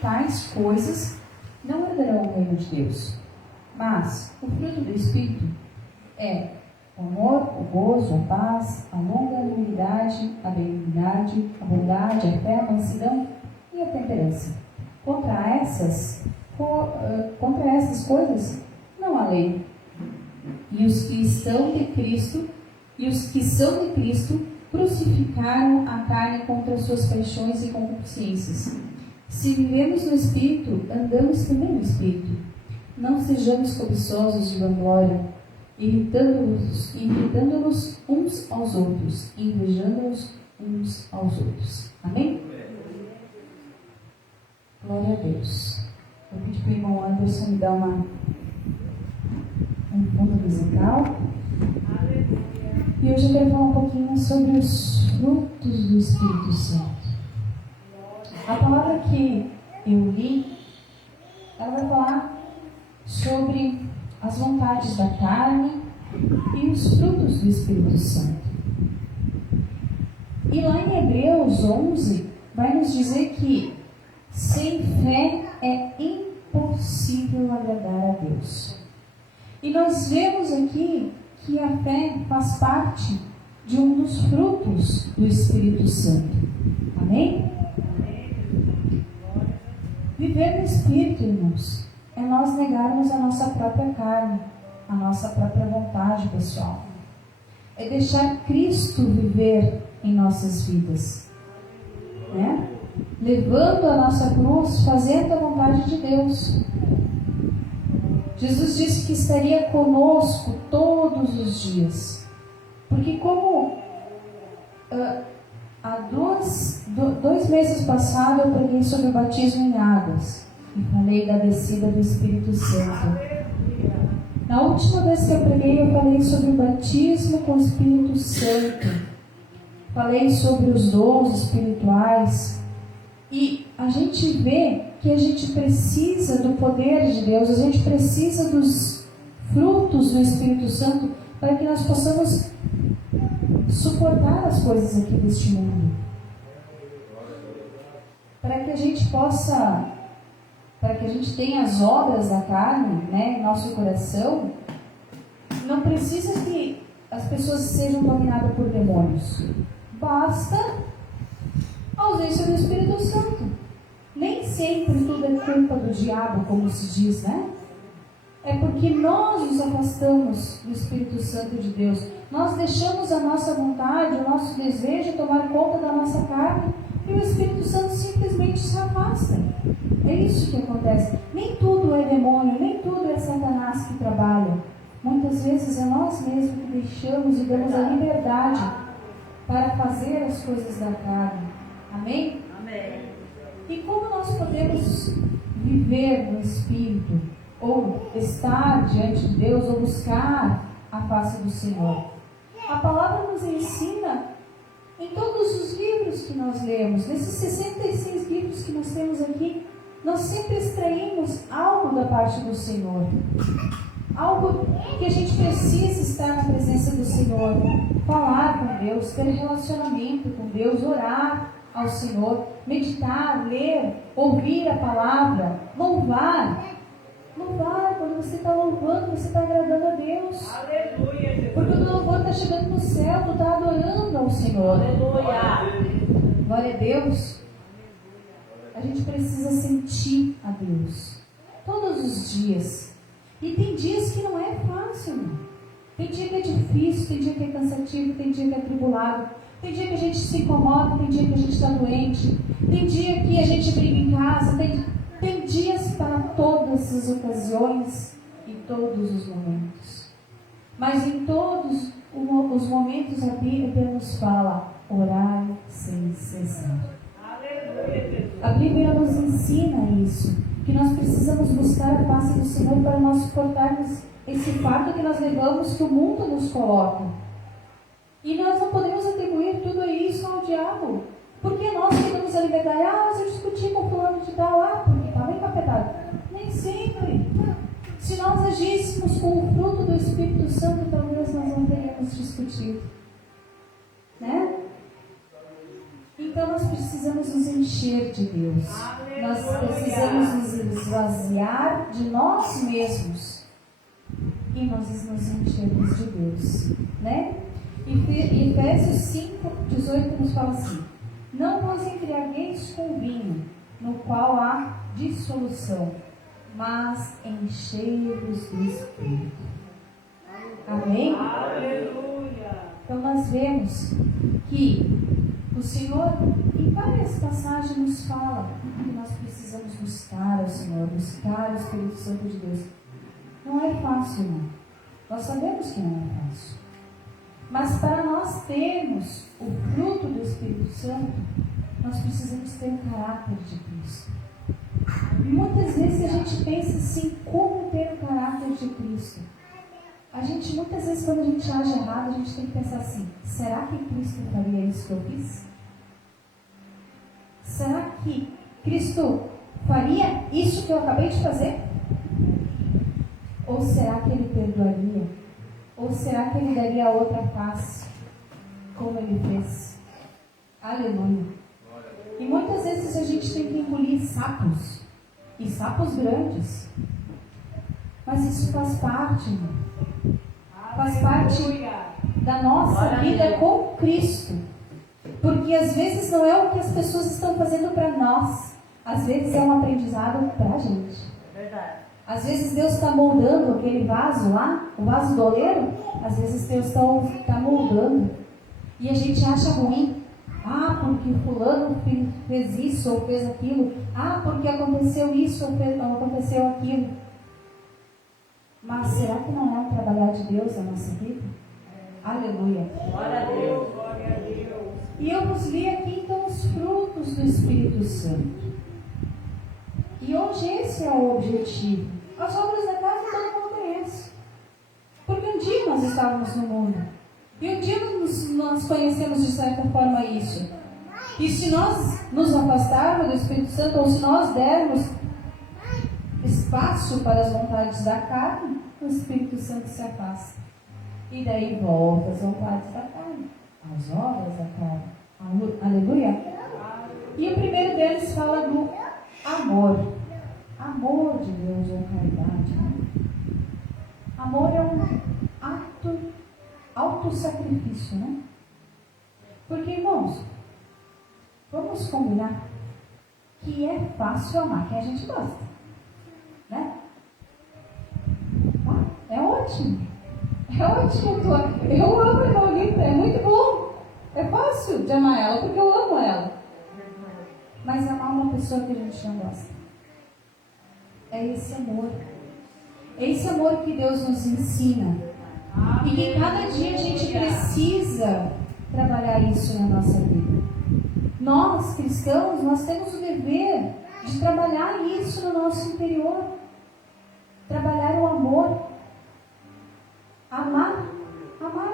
tais coisas não herdarão o reino de Deus. Mas o fruto do Espírito é o amor, o gozo, a paz, a longanimidade, a benignidade, a bondade, a fé, a mansidão e a temperança. Contra essas coisas não há lei. E os que são de Cristo crucificaram a carne contra as suas paixões e concupiscências. Se vivemos no Espírito, andamos também no Espírito. Não sejamos cobiçosos de vanglória, irritando-nos uns aos outros, invejando-nos uns aos outros. Amém? Glória a Deus. Eu pedi para o irmão Anderson me dar um fundo musical. E hoje eu quero falar um pouquinho sobre os frutos do Espírito Santo. A palavra que eu li, ela vai falar sobre as vontades da carne e os frutos do Espírito Santo. E lá em Hebreus 11, vai nos dizer que sem fé é impossível agradar a Deus. E nós vemos aqui que a fé faz parte de um dos frutos do Espírito Santo. Amém? Viver no Espírito, irmãos, é nós negarmos a nossa própria carne, a nossa própria vontade pessoal. É deixar Cristo viver em nossas vidas, né? Levando a nossa cruz, fazendo a vontade de Deus. Jesus disse que estaria conosco todos os dias. Porque como há dois meses passados eu preguei sobre o batismo em águas e falei da descida do Espírito Santo. Na última vez que eu preguei, eu falei sobre o batismo com o Espírito Santo. Falei sobre os dons espirituais. E a gente vê que a gente precisa do poder de Deus, a gente precisa dos frutos do Espírito Santo para que nós possamos suportar as coisas aqui deste mundo. Para que a gente tenha as obras da carne, né, em nosso coração, não precisa que as pessoas sejam dominadas por demônios. Basta a ausência do Espírito Santo. Nem sempre tudo é culpa do diabo, como se diz, né? É porque nós nos afastamos do Espírito Santo de Deus. Nós deixamos a nossa vontade, o nosso desejo tomar conta da nossa carne e o Espírito Santo simplesmente se afasta. É isso que acontece. Nem tudo é demônio, nem tudo é Satanás que trabalha. Muitas vezes é nós mesmos que deixamos e damos a liberdade para fazer as coisas da carne. Amém? Amém. E como nós podemos viver no Espírito, ou estar diante de Deus, ou buscar a face do Senhor? A palavra nos ensina em todos os livros que nós lemos, nesses 66 livros que nós temos aqui, nós sempre extraímos algo da parte do Senhor. Algo que a gente precisa estar na presença do Senhor, falar com Deus, ter relacionamento com Deus, orar ao Senhor, meditar, ler, ouvir a palavra, louvar. Louvar, quando você está louvando, você está agradando a Deus. Aleluia. Porque o louvor está chegando no céu, tu está adorando ao Senhor. Aleluia. Glória a Deus. A gente precisa sentir a Deus todos os dias. E tem dias que não é fácil, não. Tem dia que é difícil, tem dia que é cansativo, tem dia que é atribulado, tem dia que a gente se incomoda, tem dia que a gente está doente, tem dia que a gente briga em casa, tem dias para todas as ocasiões e todos os momentos. Mas em todos os momentos a Bíblia nos fala: orai sem cessar. A Bíblia nos ensina isso, que nós precisamos buscar a face do Senhor para nós suportarmos esse fardo que nós levamos, que o mundo nos coloca. E nós não podemos atribuir tudo isso ao diabo, porque nós temos a liberdade. Mas eu discuti com o fulano de tal, porque estava encapetado. Nem sempre. Se nós agíssemos com o fruto do Espírito Santo, talvez nós não teríamos discutido, né? Então nós precisamos nos encher de Deus. Nós precisamos nos esvaziar de nós mesmos e nós nos enchermos de Deus, né? E Efésios 5:18 nos fala assim: não vos embriagueis com vinho, no qual há dissolução, mas enchei-vos do Espírito. Amém? Aleluia! Então nós vemos que o Senhor, em várias passagens, nos fala que nós precisamos buscar ao Senhor, buscar o Espírito Santo de Deus. Não é fácil, não. Nós sabemos que não é fácil. Mas para nós termos o fruto do Espírito Santo, nós precisamos ter o caráter de Cristo. E muitas vezes a gente pensa assim, como ter o caráter de Cristo? Muitas vezes quando a gente age errado, a gente tem que pensar assim: será que Cristo faria isso que eu fiz? Será que Cristo faria isso que eu acabei de fazer? Ou será que Ele perdoaria? Ou será que Ele daria a outra face, como Ele fez? Aleluia! E muitas vezes a gente tem que engolir sapos, e sapos grandes. Mas isso faz parte, irmão. Faz parte da nossa vida com Cristo. Porque às vezes não é o que as pessoas estão fazendo para nós. Às vezes é um aprendizado para a gente. Verdade. Às vezes Deus está moldando aquele vaso lá, o vaso do oleiro. Às vezes Deus está moldando. E a gente acha ruim. Ah, porque fulano fez isso ou fez aquilo. Ah, porque aconteceu isso ou aconteceu aquilo. Mas será que não é um trabalhar de Deus na nossa vida? Aleluia. Glória a Deus, glória a Deus. E eu vos li aqui então os frutos do Espírito Santo. E hoje esse é o objetivo. As obras da casa todo mundo conhece. Porque um dia nós estávamos no mundo. E um dia nós conhecemos de certa forma isso. E se nós nos afastarmos do Espírito Santo, ou se nós dermos espaço para as vontades da carne, o Espírito Santo se afasta. E daí volta às vontades da carne, às obras da carne. Aleluia? E o primeiro deles fala do amor. Amor de Deus ou caridade. Né? Amor é um autossacrifício, né? Porque, irmãos, vamos combinar que é fácil amar quem a gente gosta. Né? É ótimo. É ótimo. Eu amo a irmã Lita, é muito bom. É fácil de amar ela, porque eu amo ela. Mas amar uma pessoa que a gente não gosta. É esse amor. É esse amor que Deus nos ensina. E que cada dia a gente precisa trabalhar isso na nossa vida. Nós, cristãos, nós temos o dever de trabalhar isso no nosso interior. Trabalhar o amor. Amar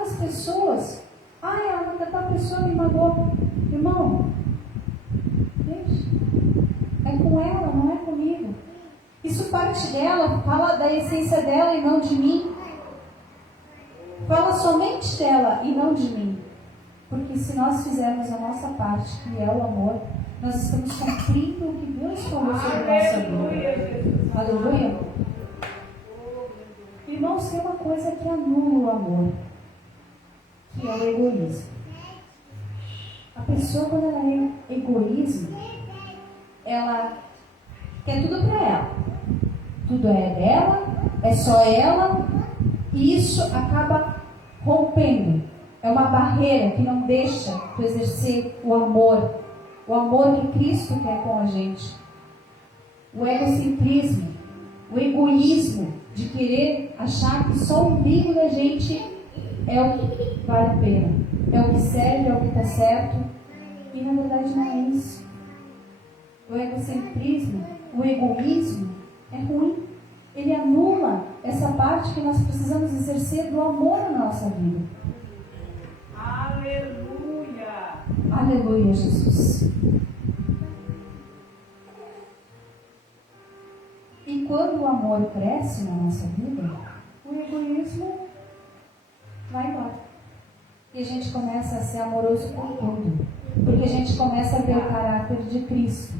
as pessoas. Ai, a pessoa me mandou. Irmão, deixa. É com ela, não é comigo. Isso parte dela, fala da essência dela e não de mim. Fala somente dela e não de mim. Porque se nós fizermos a nossa parte, que é o amor, nós estamos cumprindo o que Deus falou sobre a nossa vida. Aleluia. Irmãos, tem uma coisa que anula o amor, que é o egoísmo. A pessoa, quando ela é egoísmo, ela quer tudo para ela. Tudo é dela, é só ela, e isso acaba rompendo. É uma barreira que não deixa tu exercer o amor que Cristo quer com a gente. O egocentrismo, o egoísmo de querer achar que só o umbigo da gente é o que vale a pena, é o que serve, é o que está certo. E na verdade não é isso. O egocentrismo, o egoísmo é ruim. Ele anula essa parte que nós precisamos exercer do amor na nossa vida. Aleluia! Aleluia, Jesus. E quando o amor cresce na nossa vida, o egoísmo vai embora. E a gente começa a ser amoroso com tudo. Porque a gente começa a ver o caráter de Cristo.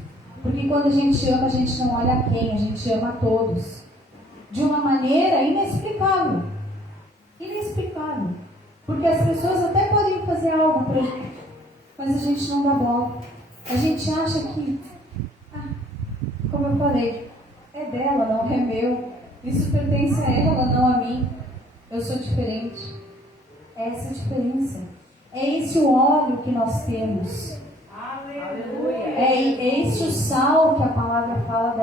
Porque quando a gente ama, a gente não olha a quem, a gente ama a todos. De uma maneira inexplicável. Inexplicável. Porque as pessoas até podem fazer algo pra gente, mas a gente não dá bola. A gente acha que, como eu falei, é dela, não é meu. Isso pertence a ela, não a mim. Eu sou diferente. É essa a diferença. É esse o óleo que nós temos. Aleluia. É esse o sal que a palavra fala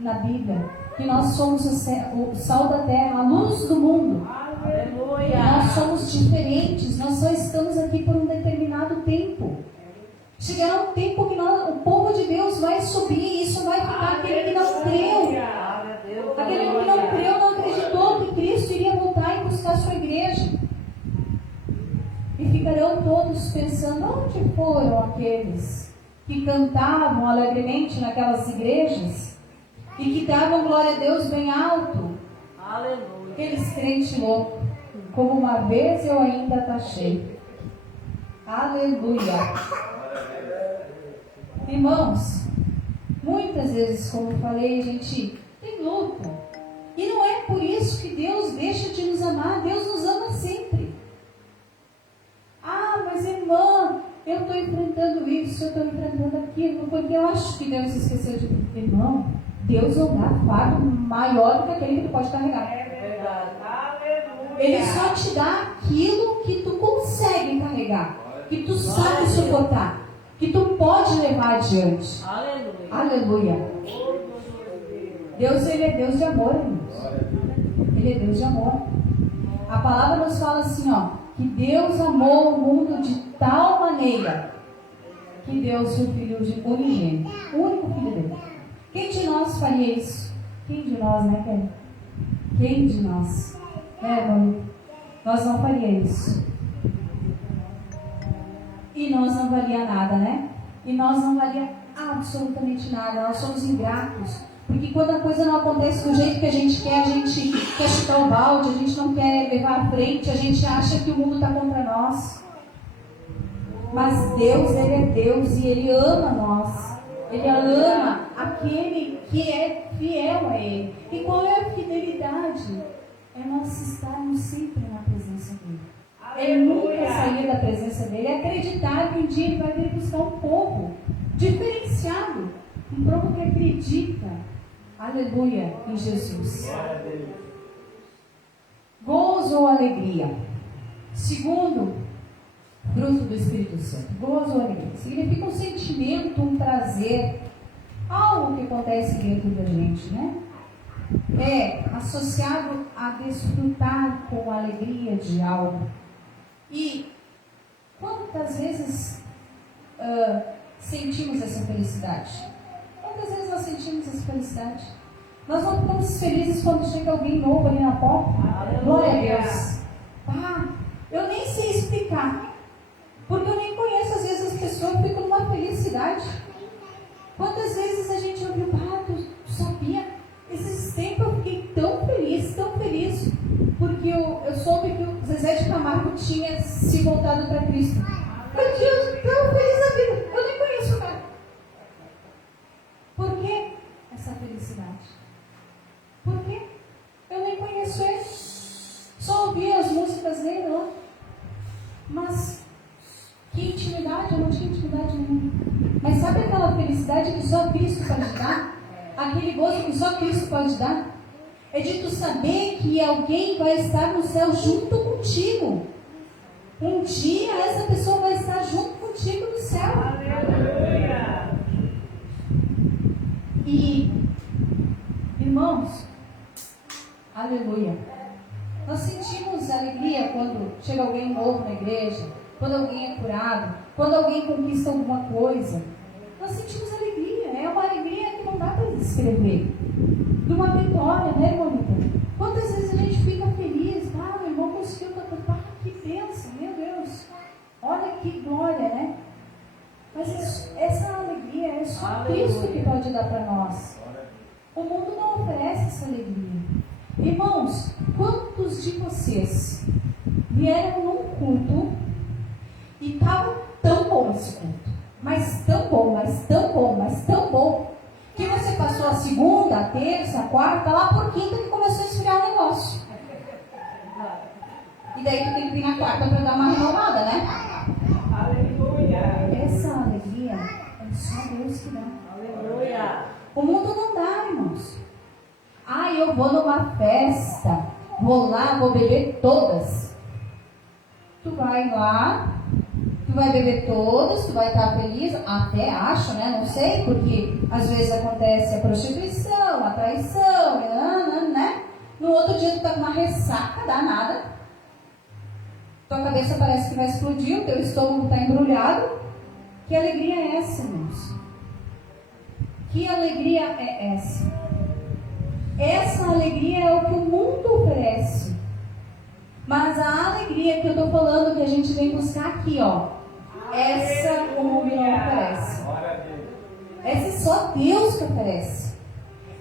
na Bíblia. Que nós somos o sal da terra, a luz do mundo. Aleluia. Nós somos diferentes, nós só estamos aqui por um determinado tempo. Chegará um tempo que o povo de Deus vai subir e isso vai ficar aquele que não creu. Aquele que não creu, não acreditou que Cristo iria voltar e buscar a sua igreja. E ficarão todos pensando, onde foram aqueles que cantavam alegremente naquelas igrejas e que davam glória a Deus bem alto? Aleluia. Aqueles crentes loucos, como uma vez eu ainda taxei. Aleluia. Irmãos, muitas vezes, como eu falei, a gente tem luta. E não é por isso que Deus deixa de nos amar. Deus nos ama sempre. Mas irmã, eu estou enfrentando isso, eu estou enfrentando aquilo, porque eu acho que Deus esqueceu de mim. Irmão, Deus não dá fardo maior do que aquele que tu pode carregar. É verdade. Aleluia. Ele só te dá aquilo que tu consegue carregar, que tu sabe suportar, que tu pode levar adiante. Aleluia. Aleluia. Deus, Ele é Deus de amor, irmãos. Ele é Deus de amor. A palavra nos fala assim, que Deus amou o mundo de tal maneira que deu o seu Filho unigênito, o único Filho dele. Quem de nós faria isso? Quem de nós, né, Kelly? Quem de nós? Irmão? Nós não faríamos isso. E nós não valia nada, né? E nós não valia absolutamente nada. Nós somos ingratos. Porque quando a coisa não acontece do jeito que a gente quer chutar o balde, a gente não quer levar à frente, a gente acha que o mundo está contra nós. Mas Deus, Ele é Deus e Ele ama nós. Ele ama aquele que é fiel a Ele. E qual é a fidelidade? É nós estarmos sempre na presença dEle. É nunca sair da presença dEle. É acreditar que um dia Ele vai vir buscar um povo diferenciado. Um povo que acredita. Aleluia, em Jesus. Gozo ou alegria? Segundo, fruto do Espírito Santo. Gozo ou alegria? Significa um sentimento, um prazer, algo que acontece dentro da gente, né? É associado a desfrutar com alegria de algo. E quantas vezes sentimos essa felicidade? Quantas vezes nós sentimos essa felicidade? Nós não ficamos felizes quando chega alguém novo ali na porta. Glória a Deus. Eu nem sei explicar. Porque eu nem conheço, às vezes as pessoas ficam numa felicidade. Quantas vezes a gente ouviu, tu sabia? Esses tempos eu fiquei tão feliz, porque eu soube que o Zezé de Camargo tinha se voltado para Cristo. Eu tinha tão feliz na vida. Eu nem conheço o cara. Por que essa felicidade? Por quê? Eu nem conheço ele. Só ouvi as músicas dele lá. Mas que intimidade? Eu não tinha intimidade nenhuma. Mas sabe aquela felicidade que só Cristo pode dar? Aquele gozo que só Cristo pode dar? É de tu saber que alguém vai estar no céu junto contigo. Um dia essa pessoa vai estar junto contigo no céu. Aleluia. E, irmãos, aleluia, nós sentimos alegria quando chega alguém novo na igreja, quando alguém é curado, quando alguém conquista alguma coisa. Nós sentimos alegria, é uma alegria que não dá para descrever. De uma vitória, né, irmão? Quantas vezes a gente fica feliz, o irmão conseguiu tocar, que bênção, meu Deus, olha que glória, né? Mas essa alegria é só Cristo que pode dar para nós. O mundo não oferece essa alegria. Irmãos, quantos de vocês vieram num culto e estava tão bom esse culto? Mas tão bom, mas tão bom, mas tão bom, passou a segunda, a terça, a quarta, lá por quinta que começou a esfriar o negócio. E daí tu tem que vir na quarta para dar uma renovada, né? Aleluia. Essa alegria é só Deus que dá. Aleluia. O mundo não dá, irmãos. Eu vou numa festa, vou lá, vou beber todas. Tu vai lá, tu vai beber todas, tu vai estar feliz, até acho, né? Não sei, porque às vezes acontece a prostituição, a traição, né? No outro dia tu tá com uma ressaca danada, tua cabeça parece que vai explodir, o teu estômago está embrulhado. Que alegria é essa, irmãos? Que alegria é essa? Essa alegria é o que o mundo oferece. Mas a alegria que eu estou falando, que a gente vem buscar aqui, ó, essa o mundo não oferece. Essa é só Deus que oferece.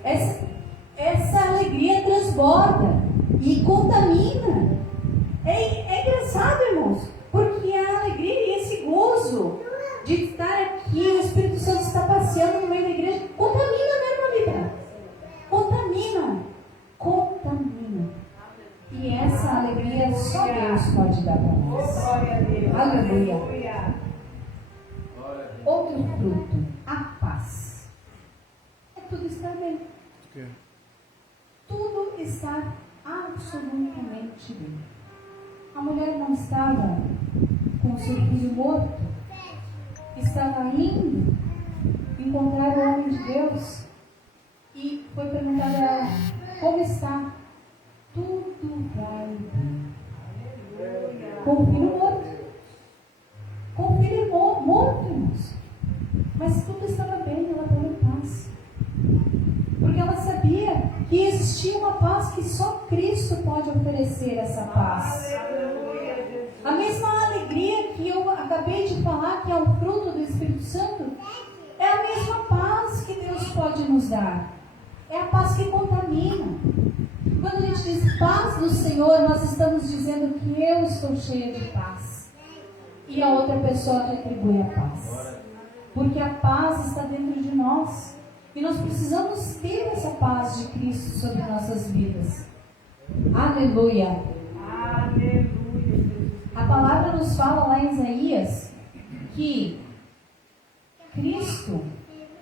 Essa alegria transborda e contamina. É engraçado, irmãos, porque a alegria e esse gozo de estar aqui, o Espírito Santo está passeando no meio da igreja, contamina, né, irmã Bíblia? Contamina. E essa alegria só Deus pode dar para nós. Aleluia. Outro fruto, a paz. É tudo estar bem. Tudo está absolutamente bem. A mulher não estava com seu filho morto, estava indo encontrar o homem de Deus e foi perguntado a ela: como está? Tudo vai bem. Com o filho morto. Com o filho morto, irmãos. Mas tudo estava bem, ela estava em paz. Porque ela sabia que existia uma paz que só Cristo pode oferecer essa paz. A mesma alegria que eu acabei de falar, que é o fruto do Espírito Santo, é a mesma paz que Deus pode nos dar. É a paz que contamina. Quando a gente diz paz do Senhor, nós estamos dizendo que eu estou cheia de paz. E a outra pessoa retribui a paz. Porque a paz está dentro de nós. E nós precisamos ter essa paz de Cristo sobre nossas vidas. Aleluia. A palavra nos fala lá em Isaías que Cristo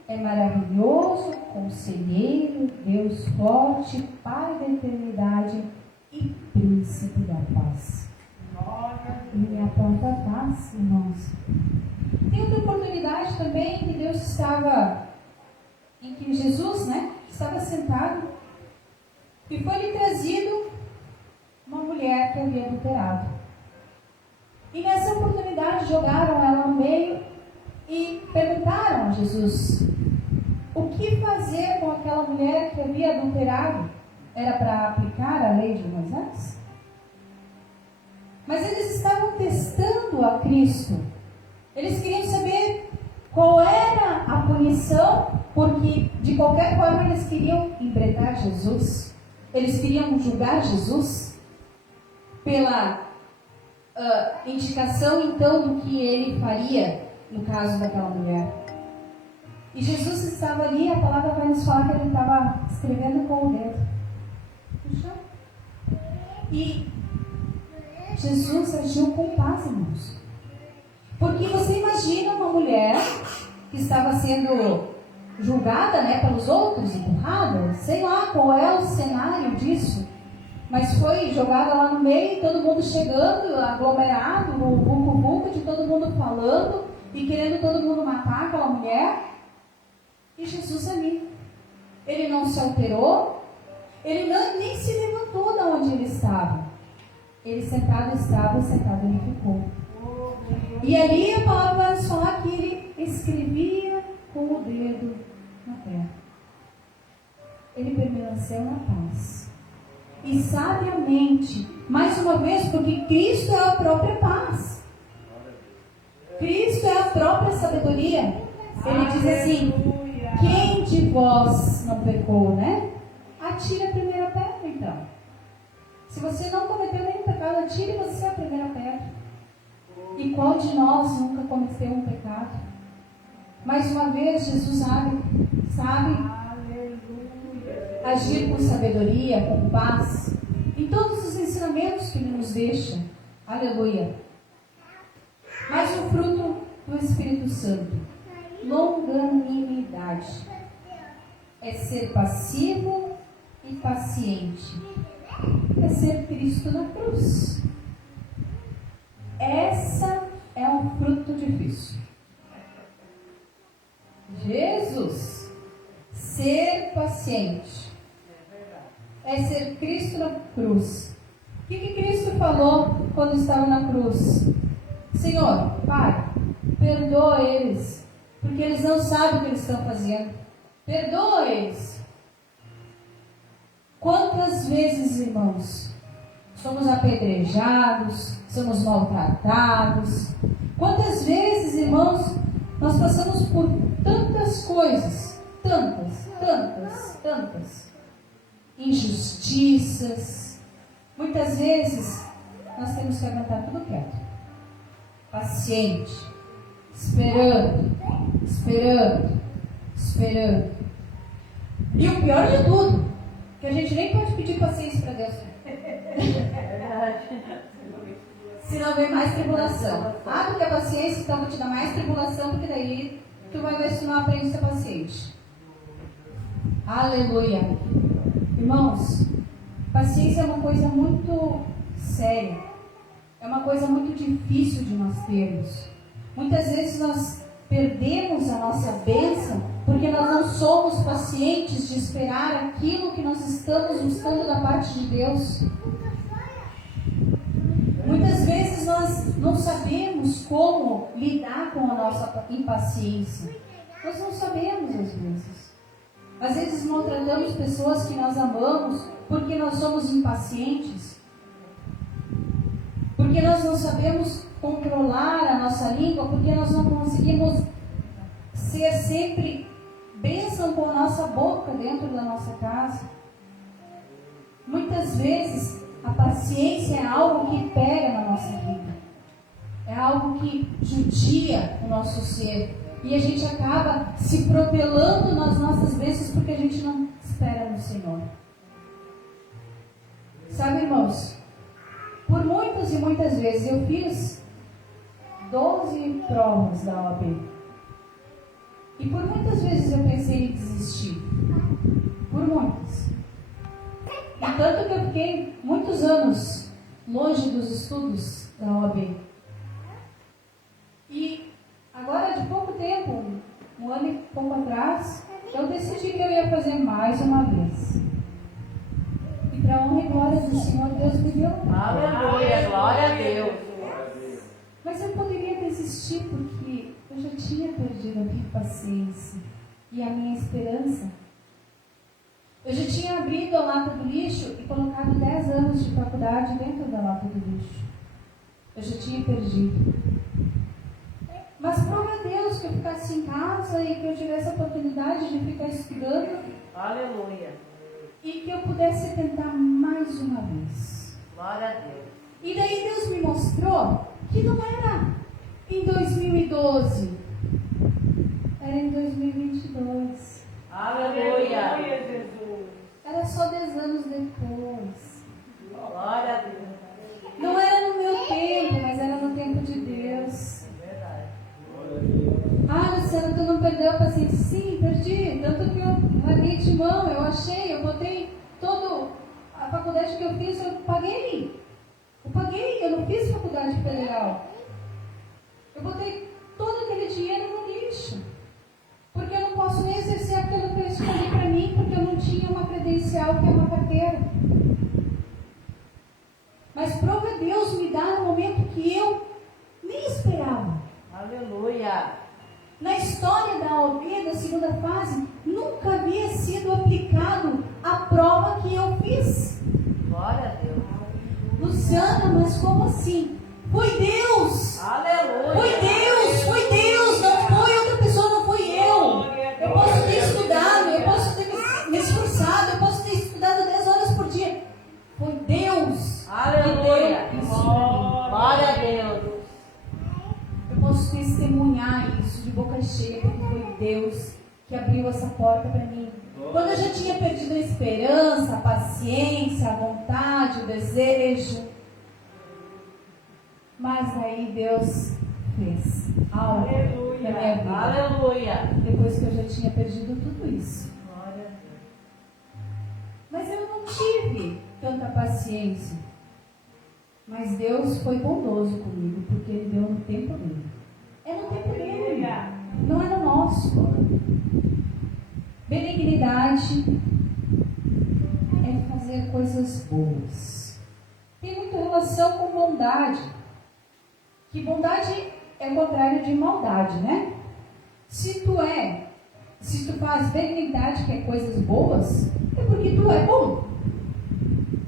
é maravilhoso, conselheiro, Deus forte, Pai da eternidade e príncipe da paz. Ele aponta a paz, irmãos. Tem outra oportunidade também que Deus estava, em que Jesus, estava sentado e foi-lhe trazido uma mulher que havia adulterado. E nessa oportunidade jogaram ela no meio e perguntaram a Jesus o que fazer com aquela mulher que havia adulterado. Era para aplicar a lei de Moisés? Mas eles estavam testando a Cristo. Eles queriam saber qual era a punição, porque de qualquer forma eles queriam embretar Jesus. Eles queriam julgar Jesus pela indicação então do que ele faria no caso daquela mulher. E Jesus estava ali, a palavra vai nos falar que ele estava escrevendo com o dedo no chão. E Jesus agiu com paz, irmãos. Porque você imagina uma mulher que estava sendo julgada, pelos outros, empurrada, sei lá qual é o cenário disso, mas foi jogada lá no meio, todo mundo chegando, aglomerado, no vulco-vulco de todo mundo falando e querendo todo mundo matar aquela mulher. E Jesus ali, ele não se alterou, ele nem se levantou da onde ele estava. Ele sentado estava, sentado ele ficou. E ali a palavra vai nos falar que ele escrevia com o dedo na terra. Ele permaneceu na paz. E sabiamente, mais uma vez, porque Cristo é a própria paz. Cristo é a própria sabedoria. Ele diz assim: quem de vós não pecou, Atire a primeira pedra, então. Se você não cometeu nenhum pecado, atire você a primeira pedra. E qual de nós nunca cometeu um pecado? Mais uma vez, Jesus sabe agir com sabedoria, com paz, em todos os ensinamentos que Ele nos deixa. Aleluia. Mas o fruto do Espírito Santo, longanimidade, é ser passivo e paciente, é ser Cristo na cruz. Essa é um fruto difícil. Jesus, ser paciente, é ser Cristo na cruz. O que Cristo falou quando estava na cruz? Senhor, Pai, perdoa eles, porque eles não sabem o que eles estão fazendo. Perdoa eles. Quantas vezes, irmãos, somos apedrejados, somos maltratados? Quantas vezes, irmãos, nós passamos por tantas coisas, tantas injustiças. Muitas vezes nós temos que aguentar tudo quieto, paciente, esperando. E o pior de tudo, que a gente nem pode pedir paciência para Deus. Senão vem mais tribulação. Ah, porque a paciência, então vou te dar mais tribulação, porque daí tu vai ver se não aprende a ser paciente. Aleluia. Irmãos, paciência é uma coisa muito séria. É uma coisa muito difícil de nós termos. Muitas vezes nós perdemos a nossa bênção porque nós não somos pacientes de esperar aquilo que nós estamos buscando da parte de Deus. Muitas vezes nós não sabemos como lidar com a nossa impaciência. Nós não sabemos às vezes. Às vezes maltratamos pessoas que nós amamos porque nós somos impacientes. Porque nós não sabemos controlar a nossa língua, porque nós não conseguimos ser sempre bênção com a nossa boca dentro da nossa casa. Muitas vezes a paciência é algo que pega na nossa vida. É algo que judia o nosso ser. E a gente acaba se propelando nas nossas bênçãos porque a gente não espera no Senhor. Sabe, irmãos, por muitas e muitas vezes eu fiz 12 provas da OAB. E por muitas vezes eu pensei em desistir. Por muitas. E tanto que eu fiquei muitos anos longe dos estudos da OAB. E agora, de pouco tempo, um ano e pouco atrás, eu decidi que eu ia fazer mais uma vez. E para a honra e glória do Senhor, Deus me deu. Aleluia, glória a Deus. Mas eu poderia desistir porque eu já tinha perdido a minha paciência e a minha esperança. Eu já tinha abrido a lata do lixo e colocado 10 anos de faculdade dentro da lata do lixo. Eu já tinha perdido. Mas prova a Deus que eu ficasse em casa e que eu tivesse a oportunidade de ficar estudando. Aleluia. E que eu pudesse tentar mais uma vez. Glória a Deus. E daí Deus me mostrou que não era em 2012. Era em 2022. Aleluia. Era só 10 anos depois. Glória a Deus. Não era no meu tempo, mas era no tempo de Deus. Ah, Luciana, tu não perdeu a paciência? Sim, perdi. Tanto que eu larguei de mão, eu achei, eu botei toda a faculdade que eu fiz, eu paguei. Eu não fiz faculdade federal. Eu botei todo aquele dinheiro no lixo. Porque eu não posso nem exercer aquilo que eu escolhi para mim, porque eu não tinha uma credencial que é uma carteira. Mas prova a Deus me dá no momento que eu nem esperava. Aleluia. Na história da OAB, da segunda fase, nunca havia sido aplicado a prova que eu fiz. Glória a Deus. Luciana, mas como assim? Foi Deus! Aleluia. Foi Deus, não foi outra pessoa, não fui eu. Eu posso ter estudado, eu posso ter me esforçado, eu posso ter estudado 10 horas por dia. Foi Deus. Aleluia. Que deu isso para mim. Glória a Deus. Eu posso testemunhar isso de boca cheia, porque foi Deus que abriu essa porta para mim. Quando eu já tinha perdido a esperança, a paciência, a vontade, o desejo. Mas aí Deus fez algo na minha vida. Aleluia. Depois que eu já tinha perdido tudo isso. Glória a Deus. Mas eu não tive tanta paciência. Mas Deus foi bondoso comigo, porque Ele deu no tempo dele. É no tempo dele, não é no nosso. Benignidade é fazer coisas boas. Tem muita relação com bondade. Que bondade é o contrário de maldade, né? Se tu faz benignidade, que é coisas boas, é porque tu é bom,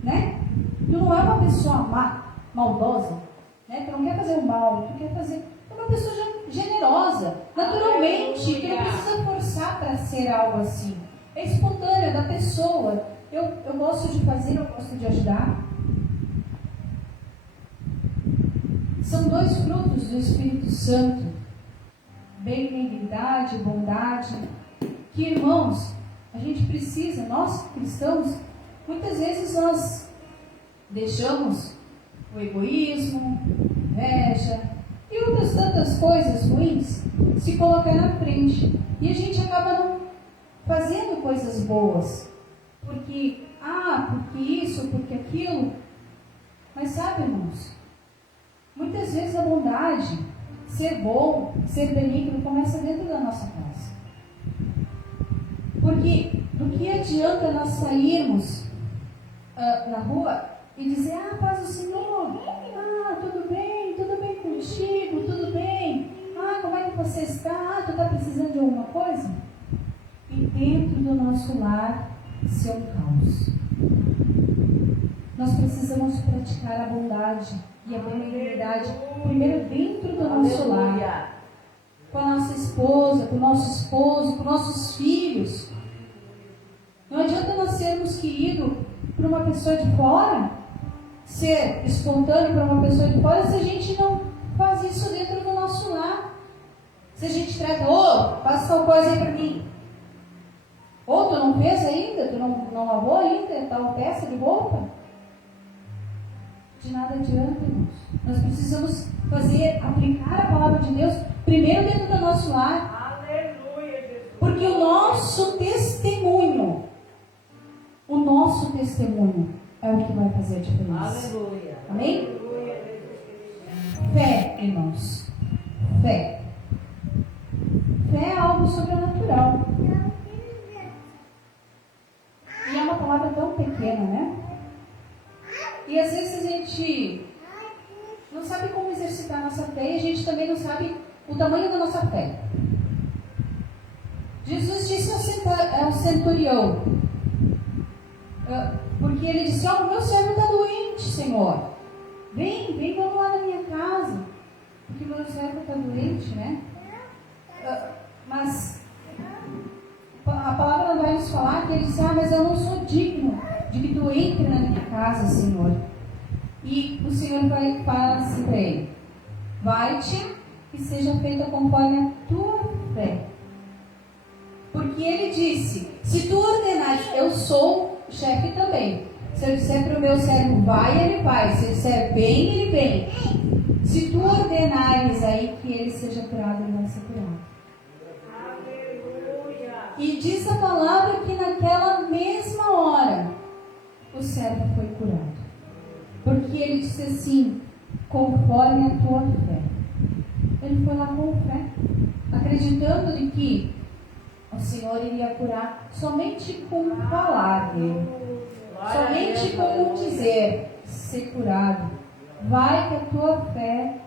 né? Tu não é uma pessoa má, maldosa, né? Tu não quer fazer o mal, tu quer fazer... Tu é uma pessoa generosa, naturalmente, tu não precisa forçar para ser algo assim. É espontâneo, é da pessoa. Eu gosto de fazer, eu gosto de ajudar. São dois frutos do Espírito Santo. Benignidade, bondade. Que, irmãos, a gente precisa, nós cristãos, muitas vezes nós deixamos o egoísmo, inveja e outras tantas coisas ruins se colocar na frente. E a gente acaba não fazendo coisas boas. Porque isso, porque aquilo. Mas sabe, irmãos, muitas vezes a bondade, ser bom, ser benigno, começa dentro da nossa casa. Porque do que adianta nós sairmos na rua e dizer, paz do Senhor, tudo bem contigo, tudo bem, como é que você está, tu está precisando de alguma coisa? E dentro do nosso lar ser um caos. Nós precisamos praticar a bondade e a benignidade primeiro dentro do nosso lar, com a nossa esposa, com o nosso esposo, com nossos filhos. Não adianta nós sermos queridos por uma pessoa de fora, ser espontâneo para uma pessoa de fora, se a gente não faz isso dentro do nosso lar. Se a gente trata, faça tal coisa aí para mim. Ou tu não fez ainda, tu não lavou ainda tal peça de roupa. De nada adianta, irmãos. Nós precisamos aplicar a palavra de Deus primeiro dentro do nosso lar. Aleluia, Jesus. Porque o nosso testemunho é o que vai fazer a diferença. Aleluia. Amém? Fé, irmãos. Fé. Fé é algo sobrenatural. E é uma palavra tão pequena, né? E às vezes a gente não sabe como exercitar a nossa fé e a gente também não sabe o tamanho da nossa fé. Jesus disse ao centurião, porque ele disse, o meu servo está doente, Senhor. Vem, vamos lá na minha casa. Porque o meu servo está doente, né? Mas a palavra vai nos falar que ele disse, mas eu não sou digno de que tu entre na minha casa, Senhor. E o Senhor vai falar assim para ele, vai-te e seja feita conforme a tua fé. Porque ele disse, se tu ordenares, eu sou chefe também. Se eu disser para o meu servo vai, ele vai. Se eu disser vem, ele vem. Se tu ordenares aí que ele seja curado, ele vai ser curado. Aleluia. E diz a palavra que naquela mesma hora o servo foi curado. Porque ele disse assim, conforme a tua fé. Ele foi lá com fé, acreditando de que o Senhor iria curar somente com falar dele. Somente com dizer, ser curado. Vai com a tua fé,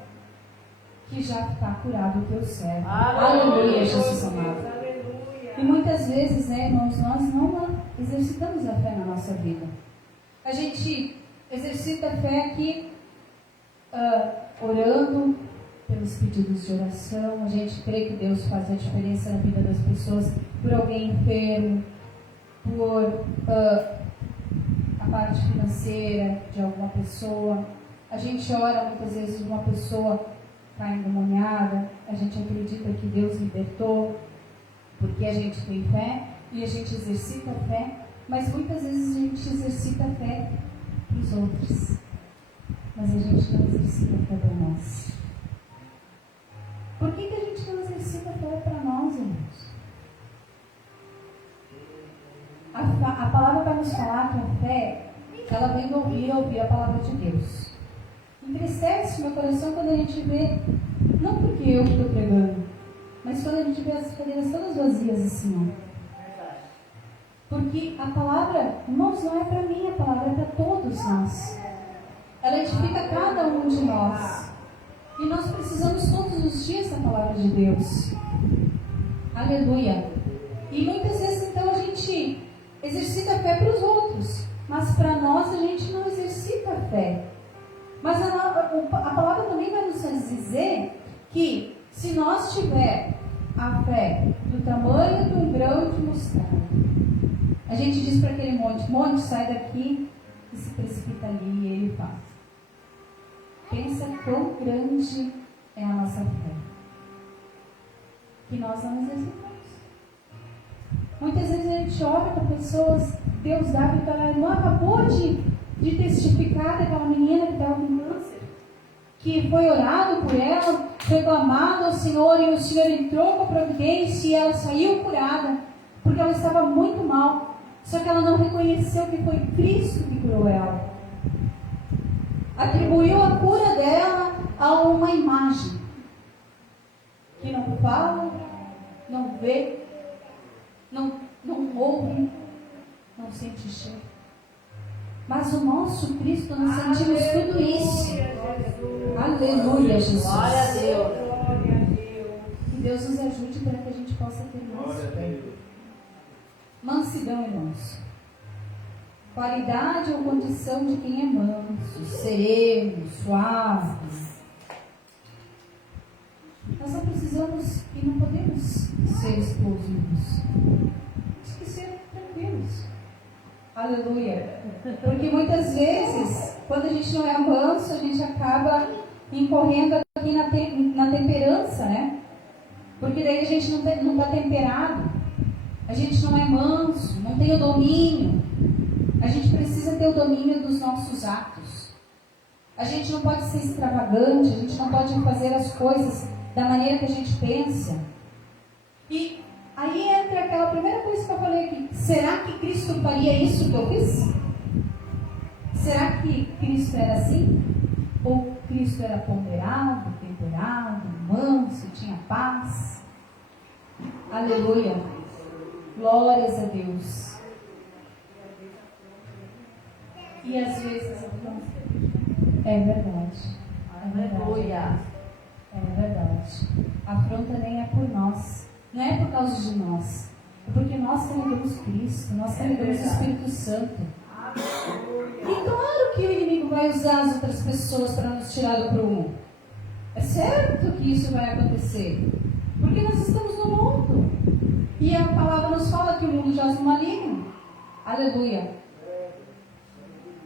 que já está curado o teu servo. Aleluia, Jesus amado. E muitas vezes, irmãos, nós não exercitamos a fé na nossa vida. A gente exercita a fé aqui, orando pelos pedidos de oração. A gente crê que Deus faz a diferença na vida das pessoas, por alguém enfermo, por a parte financeira de alguma pessoa. A gente ora muitas vezes uma pessoa está endemoniada, a gente acredita que Deus libertou, porque a gente tem fé, e a gente exercita a fé, mas muitas vezes a gente exercita a fé para os outros, mas a gente não exercita a fé para nós. Por que a gente não exercita a fé para nós, irmãos? A palavra vai nos falar que a fé, ela vem do ouvir a palavra de Deus. Entristece meu coração quando a gente vê, não porque eu estou pregando, mas quando a gente vê as cadeiras todas vazias assim, ó. Porque a palavra, irmãos, não é para mim, a palavra é para todos nós. Ela edifica cada um de nós. E nós precisamos todos os dias da palavra de Deus. Aleluia. E muitas vezes então a gente exercita a fé para os outros, mas para nós a gente não exercita a fé. Mas a palavra também vai nos dizer que se nós tiver a fé do tamanho de um grão de mostarda, a gente diz para aquele monte, sai daqui e se precipita ali, e ele faz. Pensa quão grande é a nossa fé, que nós não exercitamos. Muitas vezes a gente ora para pessoas, Deus dá, e a irmã acabou de testificar daquela menina que estava com câncer, que foi orado por ela, foi clamado ao Senhor, e o Senhor entrou com a providência e ela saiu curada, porque ela estava muito mal, só que ela não reconheceu que foi Cristo que curou ela. Atribuiu a cura dela a uma imagem que não fala, não vê, não ouve, não sente cheiro. Mas o nosso Cristo, nós sentimos tudo isso. Aleluia, Jesus. Glória a Deus. Que Deus nos ajude para que a gente possa ter mais fé. Mansidão, irmãos. Qualidade ou condição de quem é manso, sereno, suave. Nós não precisamos e não podemos ser explosivos. Temos que ser tranquilos. Aleluia. Porque muitas vezes, quando a gente não é manso, a gente acaba incorrendo aqui na temperança, né? Porque daí a gente não está temperado. A gente não é manso, não tem o domínio. A gente precisa ter o domínio dos nossos atos. A gente não pode ser extravagante, a gente não pode fazer as coisas da maneira que a gente pensa. E aí entra aquela primeira coisa que eu falei aqui. Será que Cristo faria isso que eu fiz? Será que Cristo era assim? Ou Cristo era ponderado, temperado, manso, tinha paz? Aleluia. Glórias a Deus. E às vezes é verdade. Aleluia. É verdade. A afronta nem é por nós. Não é por causa de nós. É porque nós carregamos Cristo. Nós carregamos o Espírito Santo. E claro que o inimigo vai usar as outras pessoas para nos tirar do prumo. É certo que isso vai acontecer. Porque nós estamos no mundo. E a palavra nos fala que o mundo jaz no maligno. Aleluia.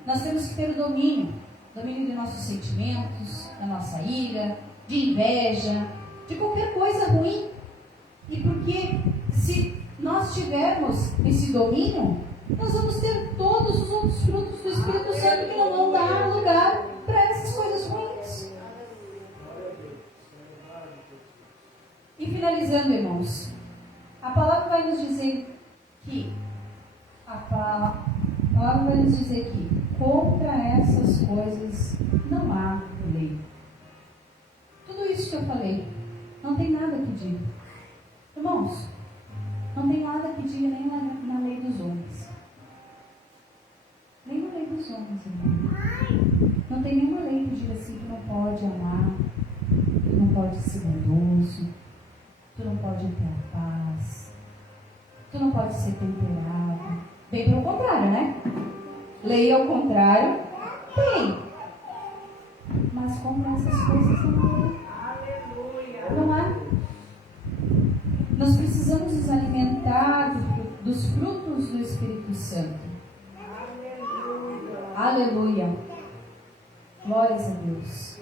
Nós temos que ter o domínio de nossos sentimentos, da nossa ira, de inveja, de qualquer coisa ruim. E porque se nós tivermos esse domínio, nós vamos ter todos os outros frutos do Espírito Santo que não vão dar lugar para essas coisas ruins. E finalizando, irmãos, a palavra vai nos dizer que contra essas coisas não há lei. Tudo isso que eu falei, não tem nada que diga. Irmãos, não tem nada que diga nem na lei dos homens. Nem na lei dos homens, irmão. Não tem nenhuma lei que diga assim que não pode amar, que não pode ser bondoso, tu não pode ter a paz, tu não pode ser temperado. Bem pelo contrário, né? Lei ao contrário, tem. Mas como essas coisas não há. Não há. Nós precisamos nos alimentar dos frutos do Espírito Santo. Aleluia. Glórias a Deus.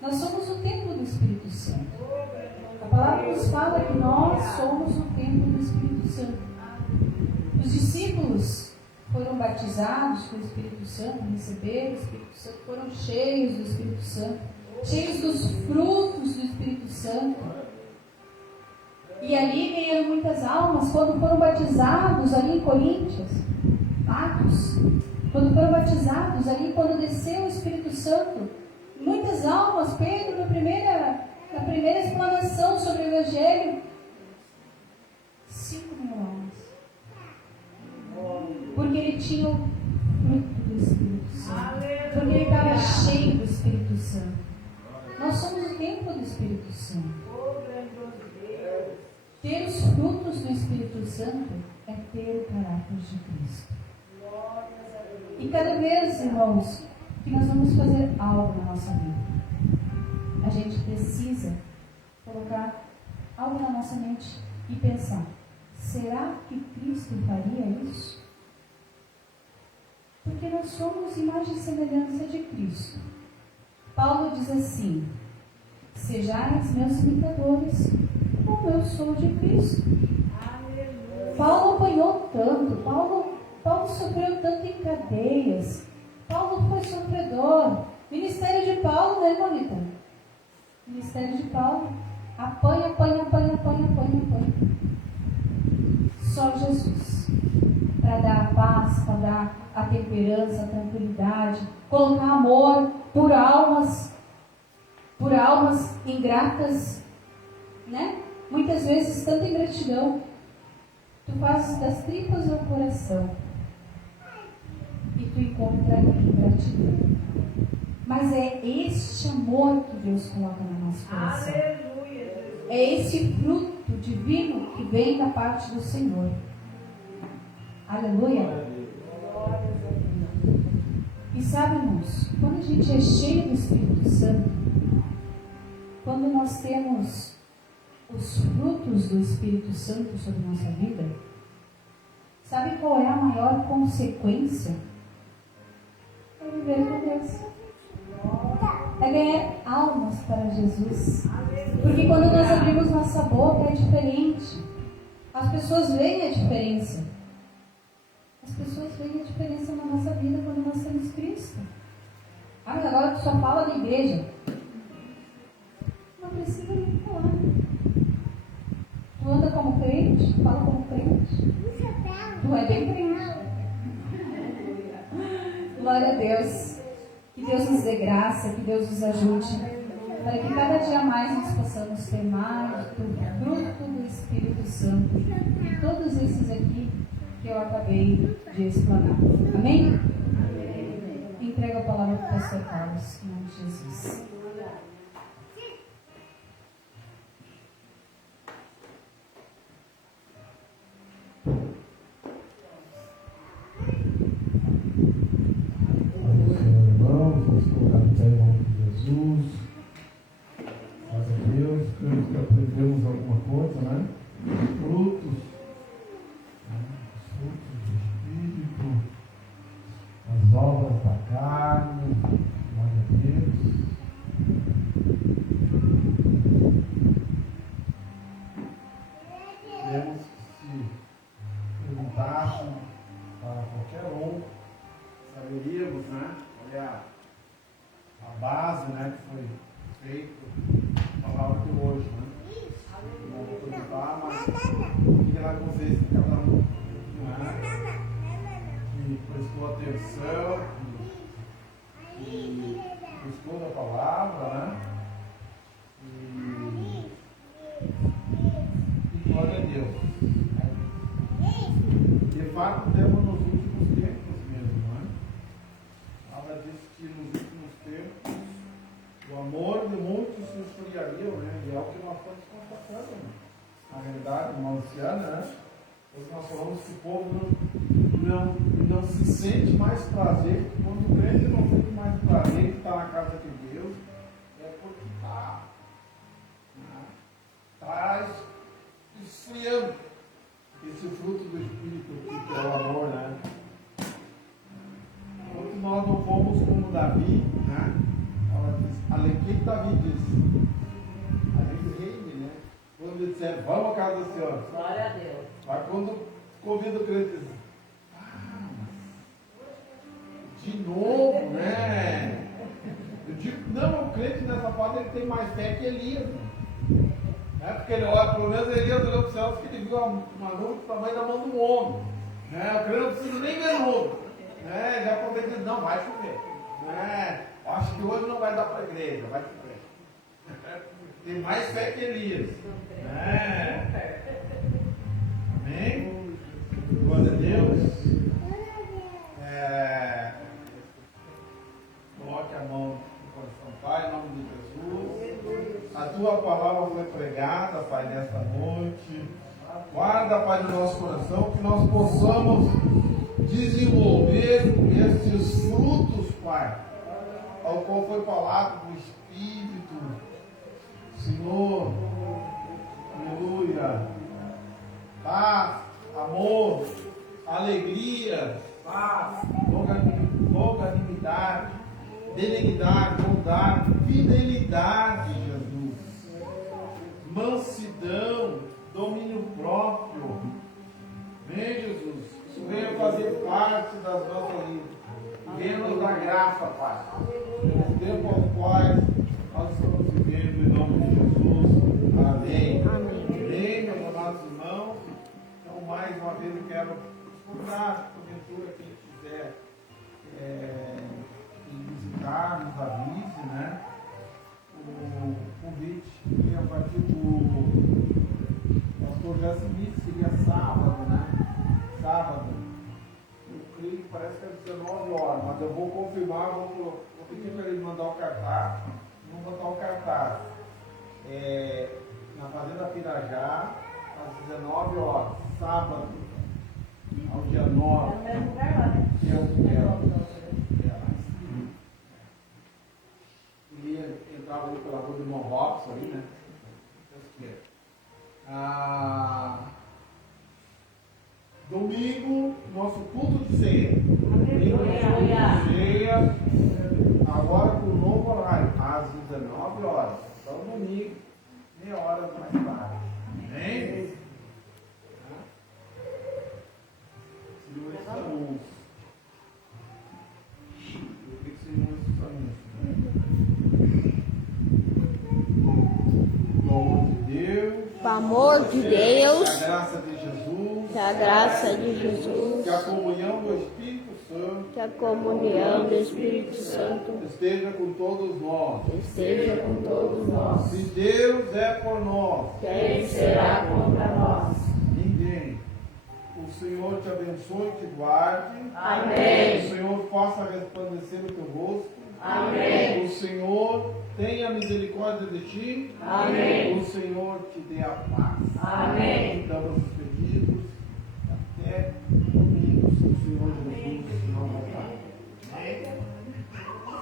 Nós somos o templo do Espírito Santo. A palavra nos fala que nós somos o templo do Espírito Santo. Os discípulos foram batizados com o Espírito Santo, receberam o Espírito Santo, foram cheios do Espírito Santo, cheios dos frutos do Espírito Santo. E ali ganharam muitas almas quando foram batizados ali em Coríntios, Atos, quando foram batizados ali, quando desceu o Espírito Santo, muitas almas. Pedro, na primeira explanação sobre o Evangelho, 5.000 almas. Porque ele tinha o fruto do Espírito Santo. Porque ele estava cheio do Espírito Santo. Nós somos o templo do Espírito Santo. Ter os frutos do Espírito Santo é ter o caráter de Cristo. E cada vez, irmãos, que nós vamos fazer algo na nossa vida, a gente precisa colocar algo na nossa mente e pensar: será que Cristo faria isso? Porque nós somos imagem e semelhança de Cristo. Paulo diz assim: sejais meus imitadores, como eu sou de Cristo. Paulo apanhou tanto, Paulo sofreu tanto em cadeias, Paulo foi sofredor. Ministério de Paulo, né, Bonita? Ministério de Paulo, apanha. Só Jesus, para dar a paz, para dar a temperança, a tranquilidade, colocar amor por almas ingratas, né? Muitas vezes tanta ingratidão. Tu fazes das tripas ao coração e tu encontra ingratidão. Mas é este amor que Deus coloca no nosso coração. Aleluia. É esse fruto divino que vem da parte do Senhor. Aleluia. E sabe, irmãos, quando a gente é cheio do Espírito Santo, quando nós temos os frutos do Espírito Santo sobre nossa vida, sabe qual é a maior consequência? É viver com Deus. É ganhar almas para Jesus. Porque quando nós abrimos nossa boca é diferente. As pessoas veem a diferença. As pessoas veem a diferença na nossa vida quando nós temos Cristo. Ah, mas agora tu só fala da igreja. Não precisa nem falar. Tu anda como crente, tu fala como crente. Tu é bem crente. Glória a Deus. Que Deus nos dê graça, que Deus nos ajude, para que cada dia mais nós possamos ter mais do fruto do Espírito Santo. E todos esses aqui que eu acabei de explanar. Amém? Entrego a palavra para o pastor Carlos, em nome de Jesus. Vamos colocar em pé em nome de Jesus. Glória a Deus. Creio que aprendemos alguma coisa, né? Os frutos do Espírito, as obras da carne. Glória a Deus. Queremos que se perguntassem para qualquer um, saberíamos, né? Olha a base, né, que foi feita a palavra de hoje, né? Não vou perguntar, mas fique lá com vocês, cada um, né? Que prestou atenção, que buscou a palavra, né? E glória a Deus. Né? De fato, temos nos últimos tempos mesmo, né? Ela diz que nos últimos tempos o amor de muitos se esfriaria, né? E é o que nós estamos constatando, né? Na realidade, uma anciana, né? Hoje nós falamos que o povo não se sente mais prazer, quando o crente não sente mais prazer de estar na casa de Deus, é porque está esfriando esse fruto do Espírito, que é o amor, né? Quando nós não fomos como Davi, né? Ela diz, além que Davi disse, a gente rende, né? Quando disser, vamos à casa do Senhor. Glória a Deus. Mas quando convido o crente a dizer, de novo, né? Eu digo, não, o crente nessa fase ele tem mais fé que Elias. Né? Porque ele olha, pelo menos Elias olhou para o céu e ele viu uma nuvem do tamanho da mão do homem. Né? O crente não precisa nem ver nuvem. Né? Já profetiza, não, vai chover. Né? Acho que hoje não vai dar para a igreja, vai chover. Tem mais fé que Elias. Né? Amém? Glória a Deus. Coloque a mão no coração, Pai, em nome de Jesus. A tua palavra foi pregada, Pai, nesta noite. Guarda, Pai, no nosso coração, que nós possamos desenvolver estes frutos, Pai, ao qual foi falado do Espírito. Senhor, aleluia. Paz, amor, alegria, paz, longanimidade, benignidade, bondade, fidelidade, Jesus, mansidão, domínio próprio. Vem, Jesus, isso venha fazer parte das nossas vidas. Venha nos dar graça, Pai. No tempo aos quais nós estamos vivendo, em nome de Jesus. Amém. Amém, meus amados irmãos. Então, mais uma vez eu quero escutar, porventura, quem quiser visitar, nos avise, né? O convite que a partir do pastor Jasmine seria sábado, né? Sábado. Eu creio que parece que é 19 horas, mas eu vou confirmar, vou pedir para ele mandar o cartaz. Vou botar o cartaz. Na Fazenda Pirajá, às 19 horas, sábado, ao dia 9. Que é o que ele entrava ali pela rua do irmão Robson, ali, né? Domingo, nosso culto de ceia. Domingo, nosso culto de ceia. Agora com o novo horário, às 19 horas. Então, domingo, meia hora mais tarde. Amém? Senhor, esses anúncios. Eu queria que seriam esses anúncios. O amor de Deus, a graça de Jesus, a graça de Jesus, que a comunhão do Espírito Santo, que a comunhão do Espírito Santo esteja com todos nós. esteja com todos nós. Se Deus é por nós, Quem será contra nós? ninguém. O Senhor te abençoe e te guarde. Amém. O Senhor faça resplandecer o teu rosto. Amém. O Senhor tenha misericórdia de ti. Amém. O Senhor te dê a paz. Amém. Estamos despedidos.